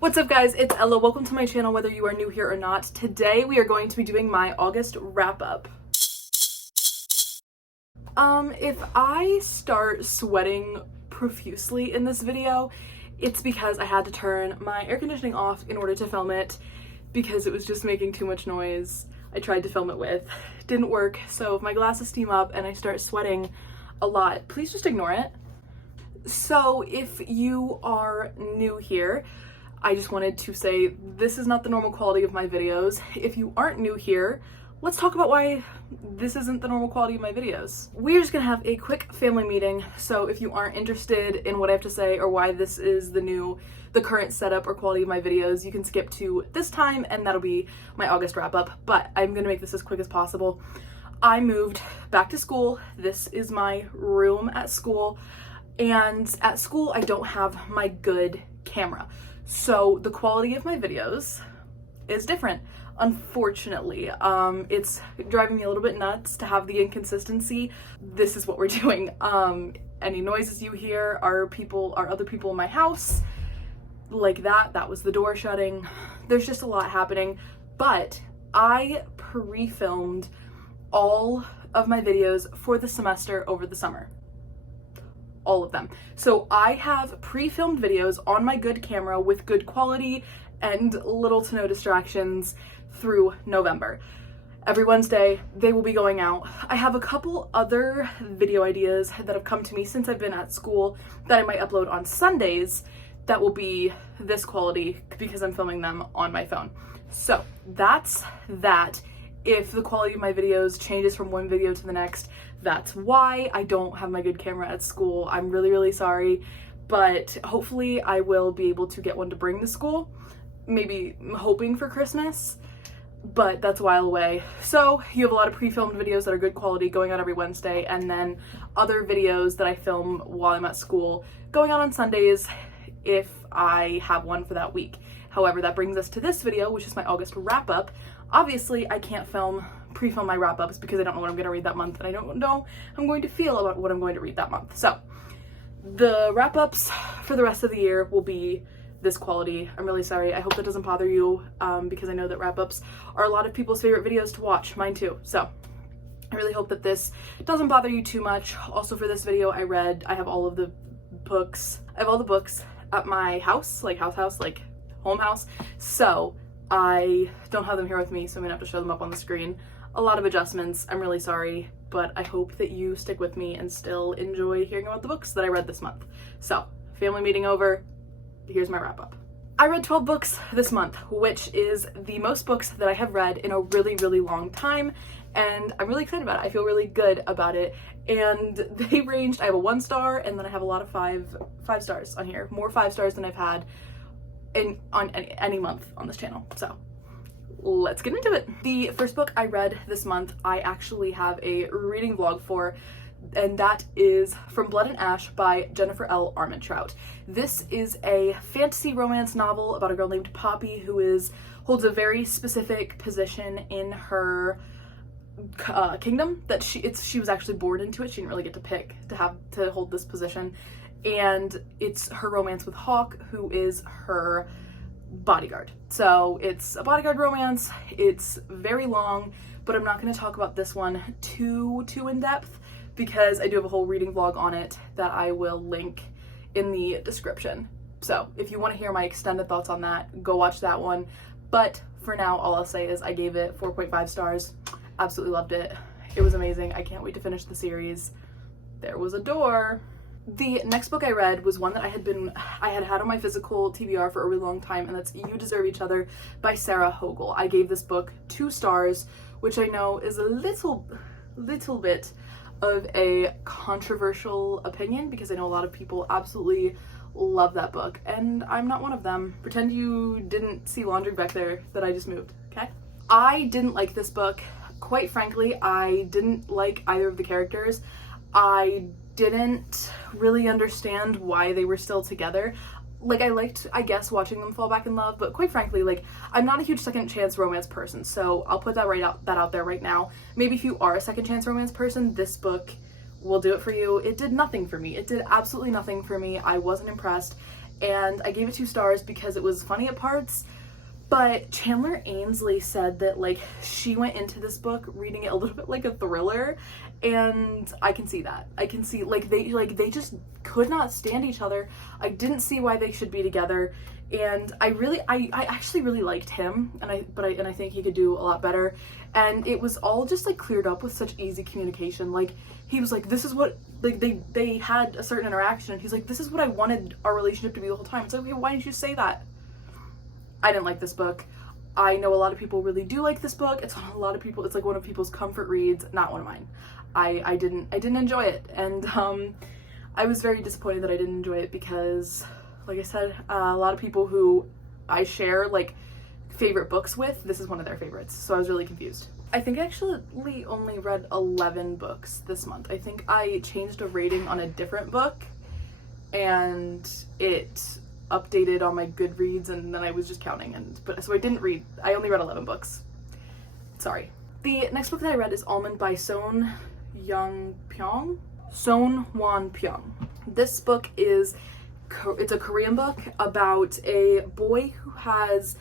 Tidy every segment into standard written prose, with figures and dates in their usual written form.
What's up guys, it's Ella. Welcome to my channel whether you are new here or not. Today we are going to be doing my August wrap up. If I start sweating profusely in this video, it's because I had to turn my air conditioning off in order to film it because it was just making too much noise. I tried to film it with, didn't work, so if my glasses steam up and I start sweating a lot, please just ignore it. So if you are new here, I just wanted to say this is not the normal quality of my videos. If you aren't new here, let's talk about why this isn't the normal quality of my videos. We're just gonna have a quick family meeting, so if you aren't interested in what I have to say or why this is the current setup or quality of my videos, you can skip to this time and that'll be my August wrap up, but I'm gonna make this as quick as possible. I moved back to school. This is my room at school, and at school I don't have my good camera. So the quality of my videos is different, unfortunately. It's driving me a little bit nuts to have the inconsistency. This is what we're doing. Any noises you hear are other people in my house, like that was the door shutting. There's just a lot happening, but I pre-filmed all of my videos for the semester over the summer. All of them. So I have pre-filmed videos on my good camera with good quality and little to no distractions through November. Every Wednesday they will be going out. I have a couple other video ideas that have come to me since I've been at school that I might upload on Sundays that will be this quality because I'm filming them on my phone. So that's that. If the quality of my videos changes from one video to the next, that's why. I don't have my good camera at school. I'm really sorry, but hopefully I will be able to get one to bring to school. Maybe I'm hoping for Christmas, but that's a while away. So you have a lot of pre-filmed videos that are good quality going out every Wednesday, and then other videos that I film while I'm at school going out on Sundays if I have one for that week. However, that brings us to this video, which is my August wrap up. Obviously, I can't pre-film my wrap-ups because I don't know what I'm going to read that month, and I don't know how I'm going to feel about what I'm going to read that month. So the wrap-ups for the rest of the year will be this quality. I'm really sorry. I hope that doesn't bother you because I know that wrap-ups are a lot of people's favorite videos to watch, mine too. So I really hope that this doesn't bother you too much. Also for this video, I have all of the books. I have all the books at my house, like like home house. So I don't have them here with me, so I'm gonna have to show them up on the screen. A lot of adjustments. I'm really sorry, but I hope that you stick with me and still enjoy hearing about the books that I read this month. So, family meeting over, here's my wrap up. I read 12 books this month, which is the most books that I have read in a really long time, and I'm really excited about it. I feel really good about it, and they ranged, I have a 1-star, and then I have a lot of five stars on here. More 5 stars than I've had on any month on this channel. So let's get into it. The first book I read this month, I actually have a reading vlog for, and that is From Blood and Ash by Jennifer L. Armentrout. This is a fantasy romance novel about a girl named Poppy who holds a very specific position in her kingdom that she was actually born into it. She didn't really get to pick to hold this position. And it's her romance with Hawk, who is her bodyguard. So it's a bodyguard romance. It's very long, but I'm not going to talk about this one too in depth because I do have a whole reading vlog on it that I will link in the description. So if you want to hear my extended thoughts on that, go watch that one. But for now, all I'll say is I gave it 4.5 stars. Absolutely loved it. It was amazing. I can't wait to finish the series. There was a door. The next book I read was one that I had on my physical TBR for a really long time, and that's You Deserve Each Other by Sarah Hogle. I gave this book 2 stars, which I know is a little bit of a controversial opinion because I know a lot of people absolutely love that book, and I'm not one of them. Pretend you didn't see laundry back there that I just moved, okay? I didn't like this book. Quite frankly, I didn't like either of the characters. I didn't really understand why they were still together. Like, I liked, I guess, watching them fall back in love, but quite frankly, like, I'm not a huge second chance romance person, so I'll put that out there right now. Maybe if you are a second chance romance person, this book will do it for you. It did nothing for me. It did absolutely nothing for me. I wasn't impressed, and I gave it 2 stars because it was funny at parts. But Chandler Ainsley said that like she went into this book reading it a little bit like a thriller, and I can see that. I can see like they just could not stand each other. I didn't see why they should be together, and I actually really liked him, and I think he could do a lot better. And it was all just like cleared up with such easy communication. Like he was like, this is what, like they had a certain interaction, and he's like, this is what I wanted our relationship to be the whole time. It's like, okay, why didn't you say that? I didn't like this book. I know a lot of people really do like this book. It's a lot of people, it's like one of people's comfort reads, not one of mine. I didn't enjoy it, and I was very disappointed that I didn't enjoy it because, like I said, a lot of people who I share like favorite books with, this is one of their favorites, so I was really confused. I think I actually only read 11 books this month. I think I changed a rating on a different book, and it updated on my Goodreads, and then I was just counting, so I only read 11 books. Sorry. The next book that I read is Almond by Son Hwan Pyong. This book it's a Korean book about a boy who has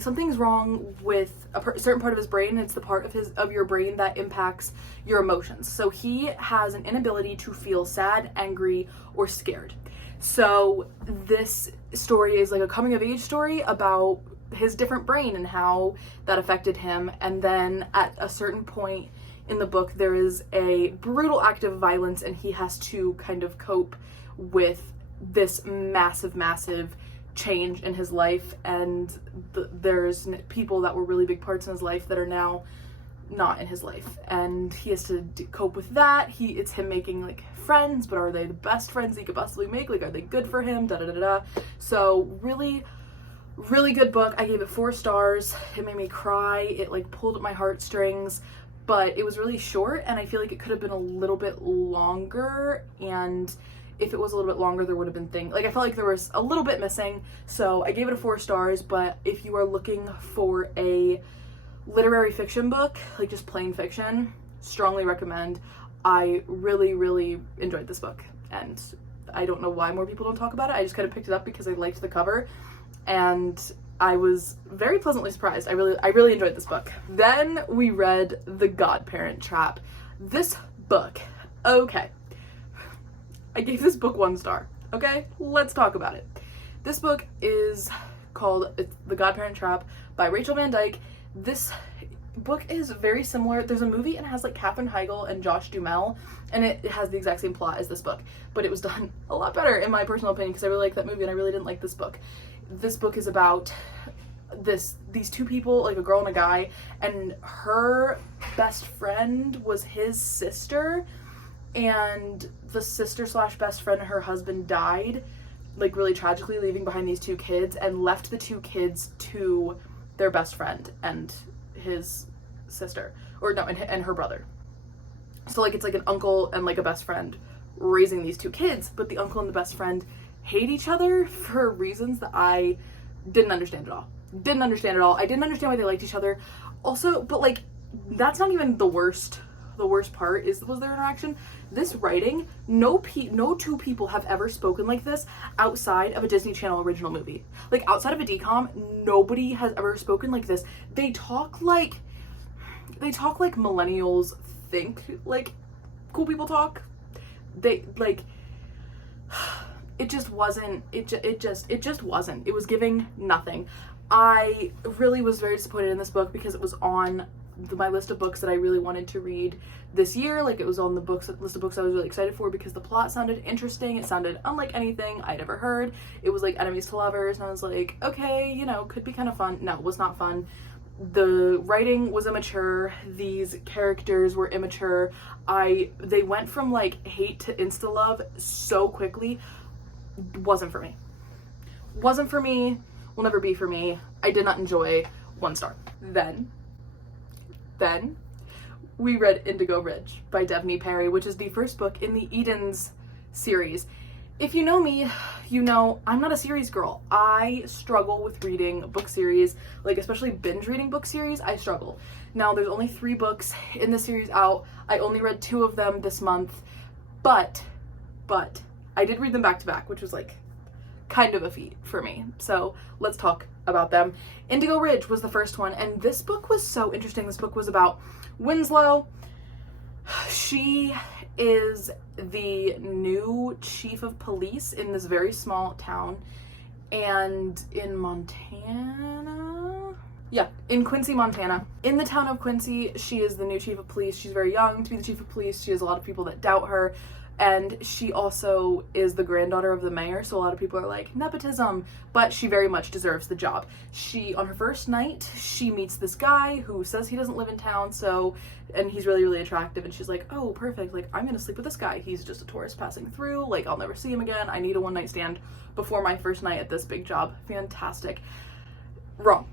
something's wrong with a certain part of his brain. It's the part of your brain that impacts your emotions. So he has an inability to feel sad, angry, or scared. So this story is like a coming of age story about his different brain and how that affected him. And then at a certain point in the book, there is a brutal act of violence, and he has to kind of cope with this massive change in his life. And there's people that were really big parts in his life that are now not in his life, and he has to cope with that. It's him making like friends, but are they the best friends he could possibly make? Like, are they good for him? So really good book. I gave it 4 stars. It made me cry. It like pulled at my heartstrings, but it was really short, and I feel like it could have been a little bit longer. And if it was a little bit longer, there would have been things like I felt like there was a little bit missing. So I gave it a 4 stars. But if you are looking for a literary fiction book, like just plain fiction, strongly recommend. I really enjoyed this book, and I don't know why more people don't talk about it. I just kind of picked it up because I liked the cover, and I was very pleasantly surprised. I really enjoyed this book. Then we read The Godparent Trap. This book, okay, I gave this book 1 star. Okay, let's talk about it. This book is called The Godparent Trap by Rachel Van Dyke. This book is very similar. There's a movie, and it has like Katherine Heigl and Josh Duhamel, and it has the exact same plot as this book, but it was done a lot better in my personal opinion because I really liked that movie and I really didn't like this book. This book is about these 2 people, like a girl and a guy, and her best friend was his sister, and the sister / best friend and her husband died like really tragically, leaving behind these 2 kids, and left the 2 kids to their best friend and his sister, or no, and her brother. So like it's like an uncle and like a best friend raising these 2 kids, but the uncle and the best friend hate each other for reasons that I didn't understand at all. I didn't understand why they liked each other. Also, but like that's not even the worst part was their interaction. This writing, no 2 people have ever spoken like this outside of a Disney Channel original movie. Like outside of a DCOM, nobody has ever spoken like this. They talk like millennials think like cool people talk. They like it just wasn't. It was giving nothing. I really was very disappointed in this book because it was on my list of books that I really wanted to read this year. Like it was on the list of books I was really excited for because the plot sounded interesting. It sounded unlike anything I'd ever heard. It was like enemies to lovers, and I was like, okay, could be kind of fun. No, it was not fun. The writing was immature. These characters were immature. They went from like hate to insta love so quickly. Wasn't for me. Will never be for me. I did not enjoy. 1 star. Then we read Indigo Ridge by Devney Perry, which is the first book in the Edens series. If you know me, you know I'm not a series girl. I struggle with reading book series, like especially binge reading book series. I struggle. Now there's only 3 books in the series out. I only read 2 of them this month, but I did read them back to back, which was like kind of a feat for me. So let's talk about them. Indigo Ridge was the first one, and this book was so interesting. This book was about Winslow. She is the new chief of police in this very small town, and in Montana? Yeah, in Quincy, Montana. In the town of Quincy, she is the new chief of police. She's very young to be the chief of police. She has a lot of people that doubt her. And she also is the granddaughter of the mayor, so a lot of people are like, nepotism, but she very much deserves the job. On her first night, she meets this guy who says he doesn't live in town, and he's really, really attractive, and she's like, oh, perfect, like, I'm gonna sleep with this guy. He's just a tourist passing through, like, I'll never see him again. I need a one-night stand before my first night at this big job. Fantastic. Wrong.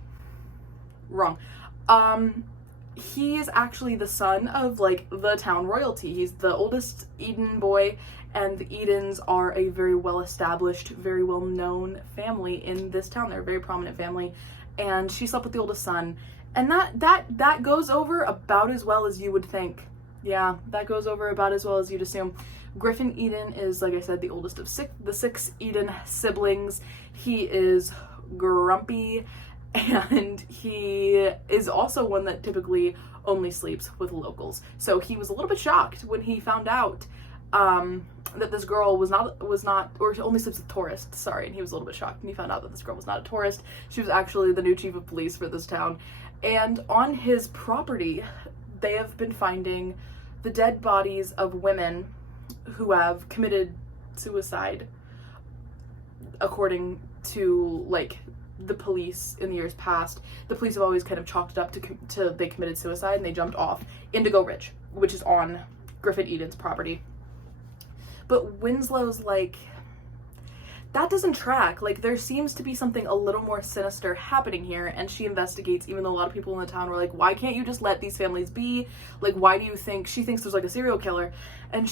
He is actually the son of, like, the town royalty. He's the oldest Eden boy, and the Edens are a very well-established, very well-known family in this town. They're a very prominent family, and she slept with the oldest son, and that goes over about as well as you would think. Yeah, that goes over about as well as you'd assume. Griffin Eden is, like I said, the oldest of the six Eden siblings. He is grumpy, and he is also one that typically only sleeps with locals. So he was a little bit shocked when he found out that this girl was not, or only sleeps with tourists, sorry, and he was a little bit shocked when he found out that this girl was not a tourist. She was actually the new chief of police for this town. And on his property, they have been finding the dead bodies of women who have committed suicide, according to, like, the police in the years past. The police have always kind of chalked it up to they committed suicide, and they jumped off Indigo Ridge, which is on Griffin Eden's property. But Winslow's like, that doesn't track. Like, there seems to be something a little more sinister happening here, and she investigates, even though a lot of people in the town were like, why can't you just let these families be? Like, why do you think, she thinks there's like a serial killer, and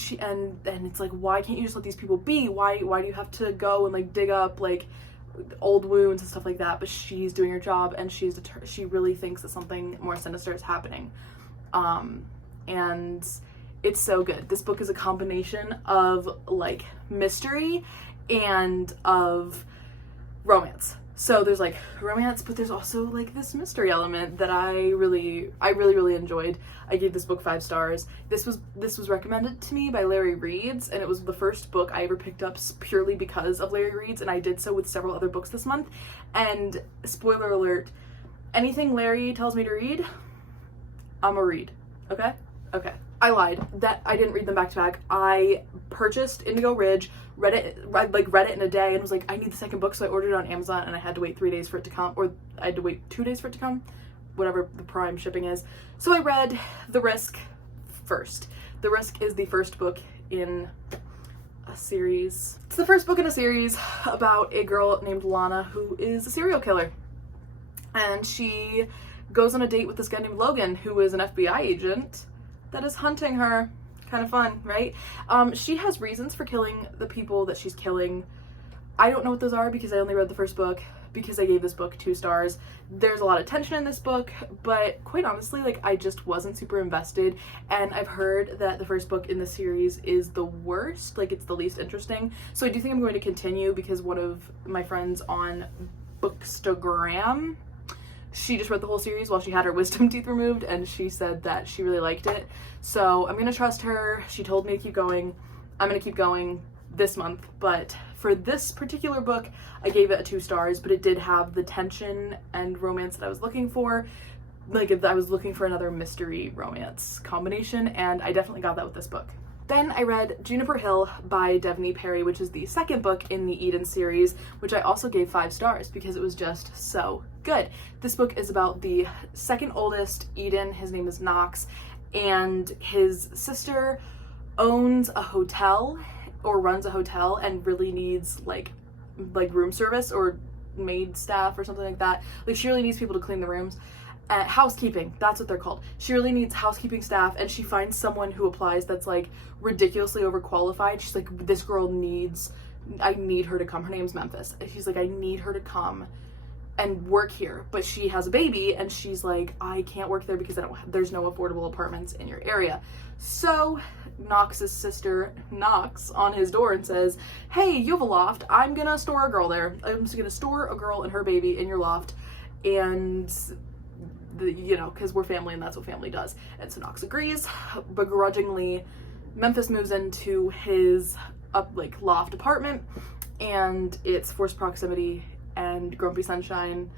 it's like, why can't you just let these people be? Why do you have to go and like dig up like old wounds and stuff like that? But she's doing her job, and she really thinks that something more sinister is happening. And it's so good. This book is a combination of like mystery and of romance. So there's like romance, but there's also like this mystery element that I really enjoyed. I gave this book 5 stars. This was recommended to me by Larry Reads, and it was the first book I ever picked up purely because of Larry Reads, and I did so with several other books this month. And spoiler alert, anything Larry tells me to read, I'm a read. Okay? I lied. That I didn't read them back to back. I purchased Indigo Ridge, read it in a day, and was like, I need the second book, so I ordered it on Amazon, and I had to wait 3 days for it to come, or I had to wait 2 days for it to come, whatever the Prime shipping is. So I read The Risk first. The Risk is the first book in a series. It's the first book in a series about a girl named Lana who is a serial killer, and she goes on a date with this guy named Logan, who is an FBI agent that is hunting her. Kind of fun, right? She has reasons for killing the people that she's killing. I don't know what those are because I only read the first book, because I gave this book 2 stars. There's a lot of tension in this book, but quite honestly, like, I just wasn't super invested, and I've heard that the first book in the series is the worst, like it's the least interesting. So I do think I'm going to continue, because one of my friends on Bookstagram, she just read the whole series while she had her wisdom teeth removed, and she said that she really liked it. So I'm gonna trust her. She told me to keep going. I'm gonna keep going this month. But for this particular book, I gave it a 2 stars, but it did have the tension and romance that I was looking for. Like, if I was looking for another mystery romance combination, and I definitely got that with this book. Then I read Juniper Hill by Devney Perry, which is the second book in the Eden series, which I also gave 5 stars because it was just so good. This book is about the second oldest Eden. His name is Knox, and his sister owns a hotel, or runs a hotel, and really needs like room service or maid staff or something like that. Like, she really needs people to clean the rooms. Housekeeping, that's what they're called. She really needs housekeeping staff, and she finds someone who applies that's like ridiculously overqualified. She's like, this girl I need her to come. Her name's Memphis. She's like, I need her to come and work here, but she has a baby, and she's like, I can't work there because there's no affordable apartments in your area. So Knox's sister knocks on his door and says, hey, you have a loft, I'm gonna store a girl there. I'm just gonna store a girl and her baby in your loft, and you know, because we're family and that's what family does. And so Knox agrees. Begrudgingly, Memphis moves into his loft apartment, and it's forced proximity and grumpy sunshine,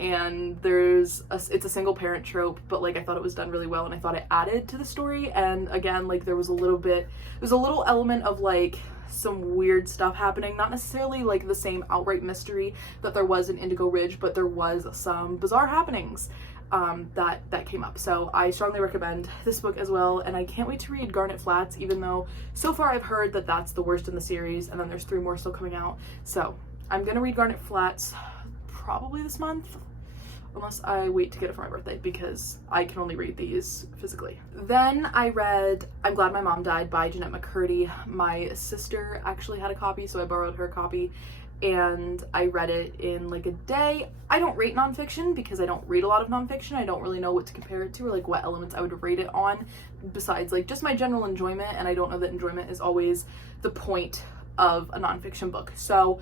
and it's a single parent trope, but like I thought it was done really well, and I thought it added to the story. And again, like there was a little element of like some weird stuff happening, not necessarily like the same outright mystery that there was in Indigo Ridge, but there was some bizarre happenings that came up. So I strongly recommend this book as well, and I can't wait to read Garnet Flats, even though so far I've heard that that's the worst in the series, and then there's 3 more still coming out. So I'm gonna read Garnet Flats probably this month, unless I wait to get it for my birthday, because I can only read these physically. Then I read I'm Glad My Mom Died by Jeanette McCurdy. My sister actually had a copy, so I borrowed her copy, and I read it in like a day. I don't rate nonfiction because I don't read a lot of nonfiction. I don't really know what to compare it to or like what elements I would rate it on besides like just my general enjoyment, and I don't know that enjoyment is always the point of a nonfiction book. So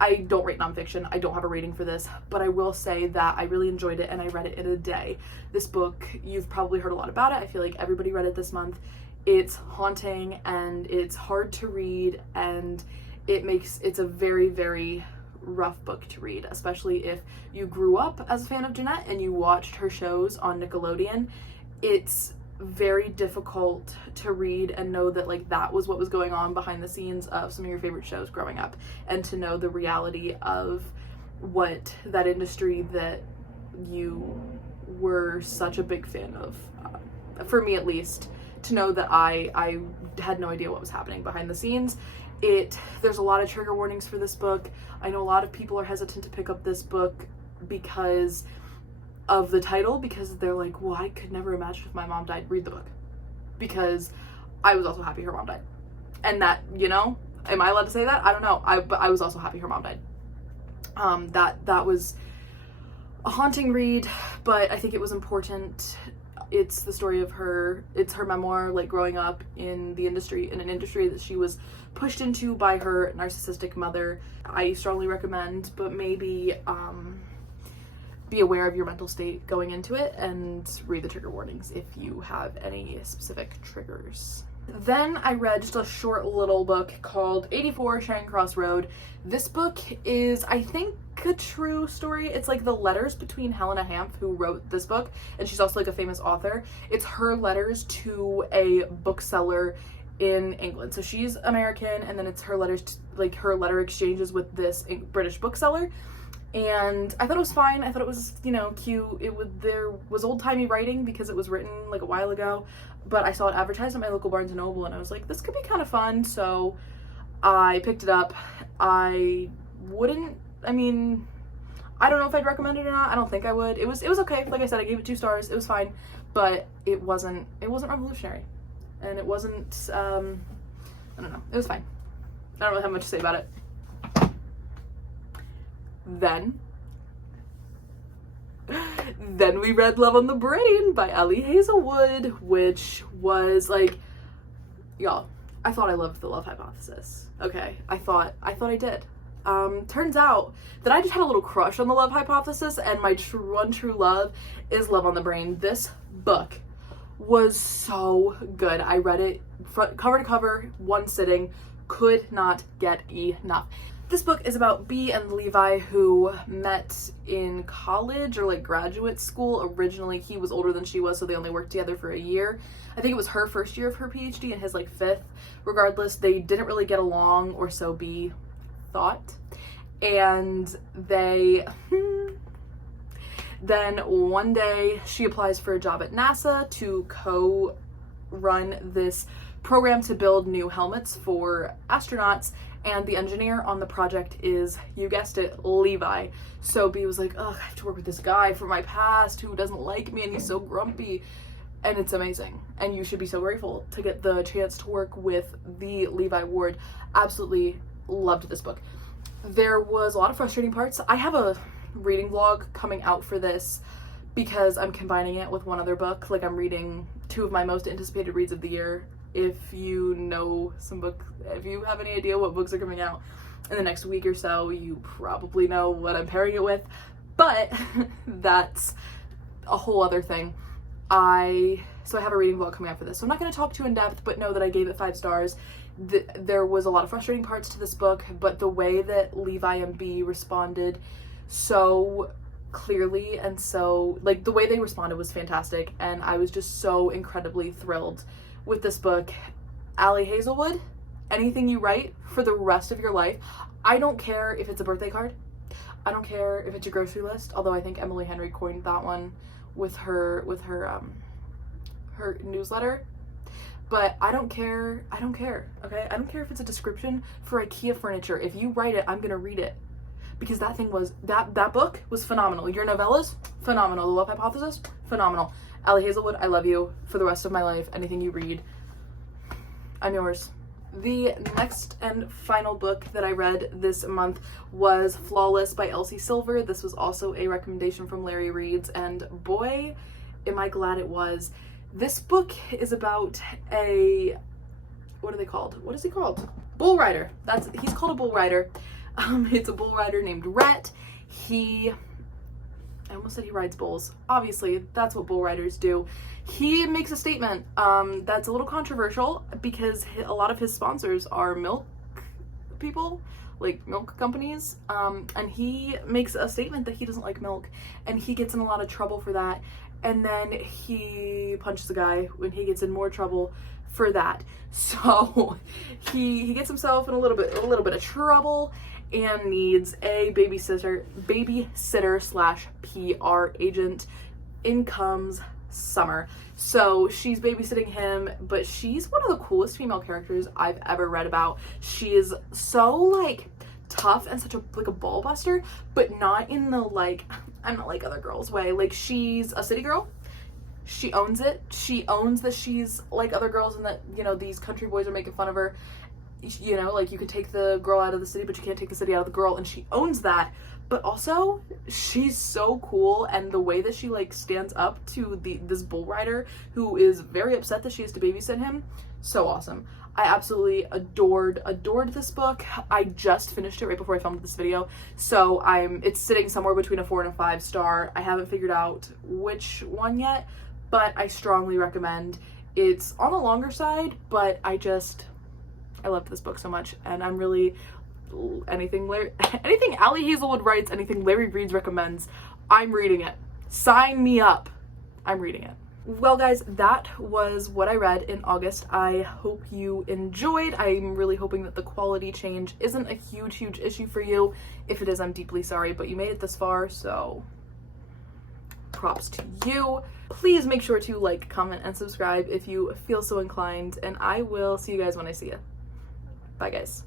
I don't rate nonfiction. I don't have a rating for this, but I will say that I really enjoyed it and I read it in a day. This book, you've probably heard a lot about it. I feel like everybody read it this month. It's haunting and it's hard to read, and it's a very, very rough book to read, especially if you grew up as a fan of Jeanette and you watched her shows on Nickelodeon. It's very difficult to read and know that like that was what was going on behind the scenes of some of your favorite shows growing up, and to know the reality of what that industry that you were such a big fan of, for me at least, to know that I had no idea what was happening behind the scenes. There's a lot of trigger warnings for this book. I know a lot of people are hesitant to pick up this book because of the title, because they're like, well, I could never imagine if my mom died. Read the book, because I was also happy her mom died. And that, you know, am I allowed to say that? I don't know. But I was also happy her mom died. That was a haunting read, but I think it was important. It's the story of it's her memoir, like growing up in an industry that she was pushed into by her narcissistic mother. I strongly recommend, but maybe be aware of your mental state going into it and read the trigger warnings if you have any specific triggers. Then I read just a short little book called 84 Sharing Crossroad. This book is, I think, a true story. It's like the letters between Helena Hanff, who wrote this book, and she's also like a famous author. It's her letters to a bookseller in England. So she's American, and then it's her letters, like her letter exchanges with this British bookseller. And I thought it was fine. I thought it was, you know, cute. There was old-timey writing because it was written like a while ago, but I saw it advertised at my local Barnes & Noble, and I was like, this could be kind of fun, so I picked it up. I don't know if I'd recommend it or not. I don't think I would. It was okay. Like I said, I gave it 2 stars. It was fine, but it wasn't revolutionary, and it wasn't, I don't know. It was fine. I don't really have much to say about it. Then we read Love on the Brain by Ellie Hazelwood, which was like, y'all, I thought I loved The Love Hypothesis. Okay, I thought I did. Turns out that I just had a little crush on The Love Hypothesis, and my one true love is Love on the Brain. This book was so good. I read it cover to cover, one sitting, could not get enough. This book is about Bea and Levi, who met in college or like graduate school. Originally, he was older than she was, so they only worked together for a year. I think it was her first year of her PhD and his like 5th. Regardless, they didn't really get along, or so Bea thought. And then one day she applies for a job at NASA to co-run this program to build new helmets for astronauts, and the engineer on the project is, you guessed it, Levi. So Bea was like, ugh, I have to work with this guy from my past who doesn't like me, and he's so grumpy. And it's amazing, and you should be so grateful to get the chance to work with the Levi Ward. Absolutely loved this book. There was a lot of frustrating parts. I have a reading vlog coming out for this because I'm combining it with one other book. Like, I'm reading 2 of my most anticipated reads of the year if you know some book, if you have any idea what books are coming out in the next week or so, you probably know what I'm pairing it with, but that's a whole other thing. So I have a reading vlog coming out for this, so I'm not going to talk too in depth, but know that I gave it 5 stars. There was a lot of frustrating parts to this book, but the way that Levi and B responded so clearly, and so, like, the way they responded was fantastic, and I was just so incredibly thrilled with this book. Allie Hazelwood, anything you write for the rest of your life, I don't care if it's a birthday card, I don't care if it's a grocery list, although I think Emily Henry coined that one with her newsletter, but I don't care, okay? I don't care if it's a description for IKEA furniture. If you write it, I'm gonna read it, because that thing was, that book was phenomenal. Your novellas, phenomenal. The Love Hypothesis, phenomenal. Allie Hazelwood, I love you for the rest of my life. Anything you read, I'm yours. The next and final book that I read this month was Flawless by Elsie Silver. This was also a recommendation from Larry Reads, and boy, am I glad it was. This book is about a, what are they called? What is he called? Bull rider. He's called a bull rider. It's a bull rider named Rhett. I almost said he rides bulls. Obviously, that's what bull riders do. He makes a statement that's a little controversial because a lot of his sponsors are milk people, like milk companies, and he makes a statement that he doesn't like milk, and he gets in a lot of trouble for that, and then he punches a guy when he gets in more trouble for that. So he gets himself in a little bit of trouble and needs a babysitter / PR agent. In comes Summer. So she's babysitting him, but she's one of the coolest female characters I've ever read about. She is so, like, tough and such a, like, a ball buster, but not in the, like, I'm not like other girls way. Like, she's a city girl. She owns it. She owns that she's like other girls and that, you know, these country boys are making fun of her. You know, like, you can take the girl out of the city, but you can't take the city out of the girl, and she owns that. But also, she's so cool, and the way that she, like, stands up to this bull rider who is very upset that she has to babysit him, so awesome. I absolutely adored this book. I just finished it right before I filmed this video, so it's sitting somewhere between a 4 and a 5 star. I haven't figured out which one yet, but I strongly recommend. It's on the longer side, but I loved this book so much, and I'm really, anything Allie Hazelwood writes, anything Larry Reads recommends, I'm reading it. Sign me up. I'm reading it. Well, guys, that was what I read in August. I hope you enjoyed. I'm really hoping that the quality change isn't a huge issue for you. If it is, I'm deeply sorry, but you made it this far, so props to you. Please make sure to like, comment, and subscribe if you feel so inclined, and I will see you guys when I see you. Bye, guys.